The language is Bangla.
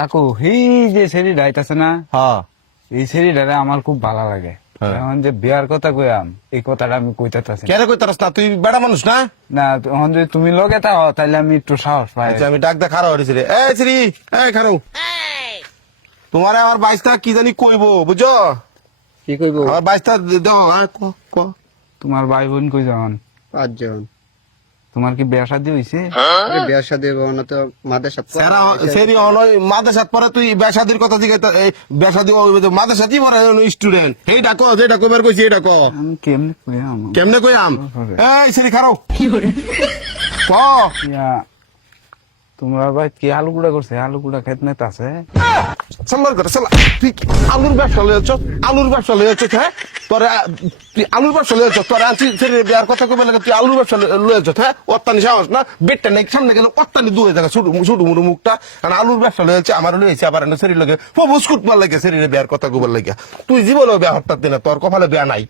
কাকু এই যে সেরি ডাইতাছে না? হ্যাঁ। এই আমার খুব ভালো লাগে। হ্যাঁ। এখন যে বিয়ার কথা কইয়াম এই কথাটা আমি কইতাছি কেন কই তারাস না? তুই বেড়া মানুষ না? না এখন যদি তুমি লগে থাকো তাহলে আমি একটু সাহস পাই। আচ্ছা আমি ডাক দা খারাপ হয়েছি রে। এ শ্রী এই খারাপ তোমার আমার বাইশটা কি জানি কইবো বুঝছ? কি কইব? আমার বাইশটা দাও ক ক। তোমার ভাই বোন কই যান পাঁচজন। তোমার কি বিয়া শাদী হইছে? আরে বিয়ার সাথে না তো মাদের সাথে সেরা সেরি অনয় মাদের সাথে পরে তুই বেসাদির কথা দিকে বেসাদি মাদের সাথে পরে স্টুডেন্ট এই ডাকো যে ডাকো বের কইছি এই ডাকো আমি কেমনে কইয়াম কেমনে কইয়াম এই সেরি খারাপ ক ইয়া তোমরা ভাই কি আলু গুড়া করছে? আলু গুড়া খেত নেতা আছে? সাল্লার করে সাল্লা তুই আলুর ব্যবসা লয়ে যাচ্ছ আলুর ব্যবসা লয়ে যাচ্ছ হ্যাঁ? তোর তুই আলুর ব্যবসা লয়ে যাচ্ছ তোর আনছি বিয়ার কথা কবে লাগে তুই আলুর ব্যবসা লয়ে যাচ্ছ হ্যাঁ? অত্তানি সাহস না? বেটটা নেই, সামনে গেলে অত্তানি দূরে থাকে ছোট ছোট মুড়ু মুখটা। কারণ আলুর ব্যবসা লয়ে যাচ্ছে আমার লয়েছে আবার এনে শরীর লাগে ফবুস মার লাগে শরীরে বিয়ার কথা কবে লাগে তুই জীবনে বিয়া হঠাৎ দিনে তোর কপালে বিয়া নাই।